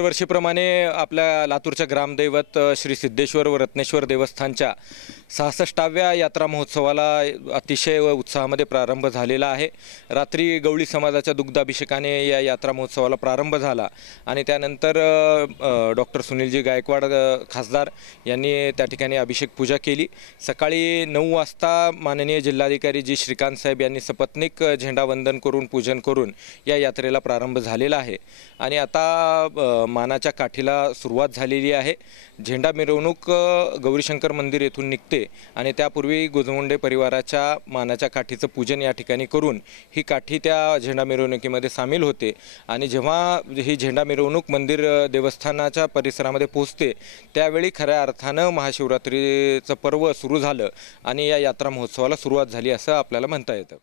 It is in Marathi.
दरवर्षीप्रमाणे आपल्या लातूरच्या ग्रामदैवत श्री सिद्धेश्वर व रत्नेश्वर देवस्थानच्या 66व्या यात्रा महोत्सवाला अतिशय उत्साहामध्ये प्रारंभ झालेला आहे। रात्री गवळी समाजाच्या दुग्धाभिषेकाने या यात्रा महोत्सवाला प्रारंभ झाला आणि त्यानंतर डॉक्टर सुनीलजी गायकवाड खासदार यांनी त्या ठिकाणी अभिषेक पूजा केली। सकाळी 9 वाजता माननीय जिल्हाधिकारी जी श्रीकांत साहेब यांनी सपत्नीक झेंडावंदन करून पूजन करून या यात्रेला प्रारंभ झालेला आहे आणि आता मानाच्या काठीला सुरुवात झालेली आहे। झेंडा मिरवणूक गौरीशंकर मंदिर येथून निघते आणि त्यापूर्वी गोजमुंडे परिवाराच्या मानाच्या काठीचं पूजन या ठिकाणी करून ही काठी त्या झेंडा मिरवणुकीमध्ये सामील होते आणि जेव्हा ही झेंडा मिरवणूक मंदिर देवस्थानाच्या परिसरामध्ये पोहोचते त्यावेळी खऱ्या अर्थानं महाशिवरात्रीचं पर्व सुरू झालं आणि या यात्रा महोत्सवाला सुरुवात झाली असं आपल्याला म्हणता येतं।